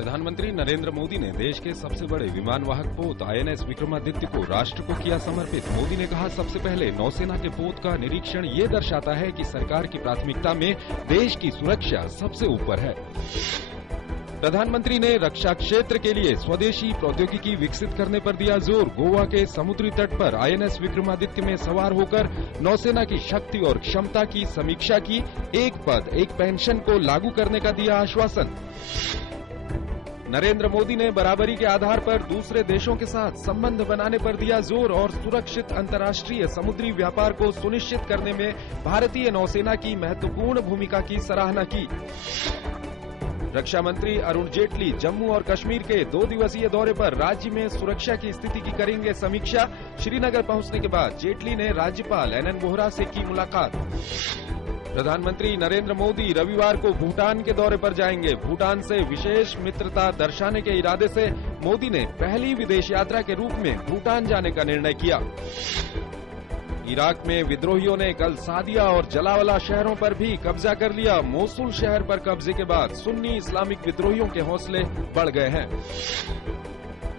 प्रधानमंत्री नरेंद्र मोदी ने देश के सबसे बड़े विमान वाहक पोत INS विक्रमादित्य को राष्ट्र को किया समर्पित। मोदी ने कहा, सबसे पहले नौसेना के पोत का निरीक्षण ये दर्शाता है कि सरकार की प्राथमिकता में देश की सुरक्षा सबसे ऊपर है। प्रधानमंत्री ने रक्षा क्षेत्र के लिए स्वदेशी प्रौद्योगिकी विकसित करने पर दिया जोर। गोवा के समुद्री तट पर INS विक्रमादित्य में सवार होकर नौसेना की शक्ति और क्षमता की समीक्षा की। एक पद एक पेंशन को लागू करने का दिया आश्वासन। नरेंद्र मोदी ने बराबरी के आधार पर दूसरे देशों के साथ संबंध बनाने पर दिया जोर और सुरक्षित अंतर्राष्ट्रीय समुद्री व्यापार को सुनिश्चित करने में भारतीय नौसेना की महत्वपूर्ण भूमिका की सराहना की। रक्षा मंत्री अरुण जेटली जम्मू और कश्मीर के 2 दिवसीय दौरे पर राज्य में सुरक्षा की स्थिति की करेंगे समीक्षा। श्रीनगर पहुंचने के बाद जेटली ने राज्यपाल NN वोहरा से की मुलाकात। प्रधानमंत्री नरेंद्र मोदी रविवार को भूटान के दौरे पर जाएंगे। भूटान से विशेष मित्रता दर्शाने के इरादे से मोदी ने पहली विदेश यात्रा के रूप में भूटान जाने का निर्णय किया। इराक में विद्रोहियों ने कल सादिया और जलावला शहरों पर भी कब्जा कर लिया। मोसुल शहर पर कब्जे के बाद सुन्नी इस्लामिक विद्रोहियों के हौसले बढ़ गए हैं।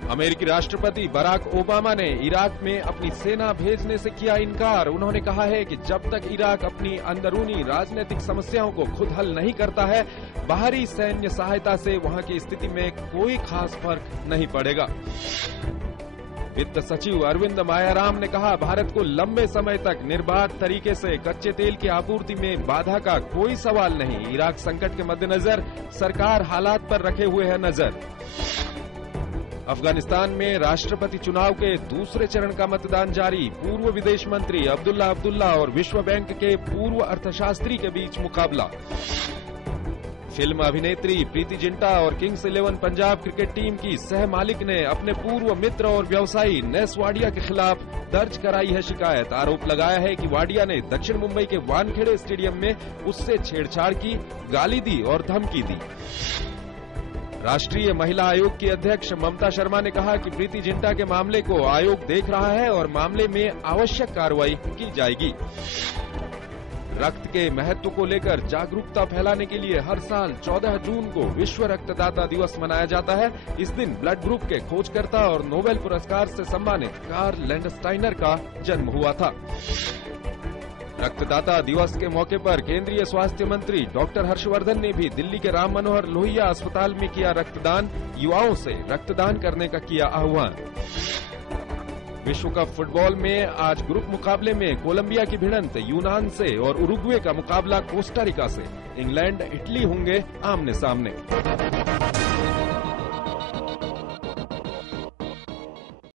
अमेरिकी राष्ट्रपति बराक ओबामा ने इराक में अपनी सेना भेजने से किया इनकार। उन्होंने कहा है कि जब तक इराक अपनी अंदरूनी राजनीतिक समस्याओं को खुद हल नहीं करता है, बाहरी सैन्य सहायता से वहां की स्थिति में कोई खास फर्क नहीं पड़ेगा। वित्त सचिव अरविंद मायाराम ने कहा, भारत को लंबे समय तक निर्बाध तरीके से कच्चे तेल की आपूर्ति में बाधा का कोई सवाल नहीं। इराक संकट के मद्देनजर सरकार हालात पर रखे हुए है नजर। अफगानिस्तान में राष्ट्रपति चुनाव के दूसरे चरण का मतदान जारी। पूर्व विदेश मंत्री अब्दुल्ला अब्दुल्ला और विश्व बैंक के पूर्व अर्थशास्त्री के बीच मुकाबला। फिल्म अभिनेत्री प्रीति जिंटा और किंग्स 11 पंजाब क्रिकेट टीम की सह मालिक ने अपने पूर्व मित्र और व्यवसायी नेस वाडिया के खिलाफ दर्ज कराई है शिकायत। आरोप लगाया है कि वाडिया ने दक्षिण मुंबई के वानखेड़े स्टेडियम में उससे छेड़छाड़ की, गाली दी और धमकी दी। राष्ट्रीय महिला आयोग की अध्यक्ष ममता शर्मा ने कहा कि प्रीति जिंटा के मामले को आयोग देख रहा है और मामले में आवश्यक कार्रवाई की जाएगी। रक्त के महत्व को लेकर जागरूकता फैलाने के लिए हर साल 14 जून को विश्व रक्तदाता दिवस मनाया जाता है। इस दिन ब्लड ग्रुप के खोजकर्ता और नोबेल पुरस्कार से सम्मानित कार्ल लैंडस्टाइनर का जन्म हुआ था। रक्तदाता दिवस के मौके पर केंद्रीय स्वास्थ्य मंत्री डॉक्टर हर्षवर्धन ने भी दिल्ली के राम मनोहर लोहिया अस्पताल में किया रक्तदान। युवाओं से रक्तदान करने का किया आह्वान। विश्व कप फुटबॉल में आज ग्रुप मुकाबले में कोलंबिया की भिड़ंत यूनान से और उरुग्वे का मुकाबला कोस्टारिका से। इंग्लैंड इटली होंगे आमने सामने।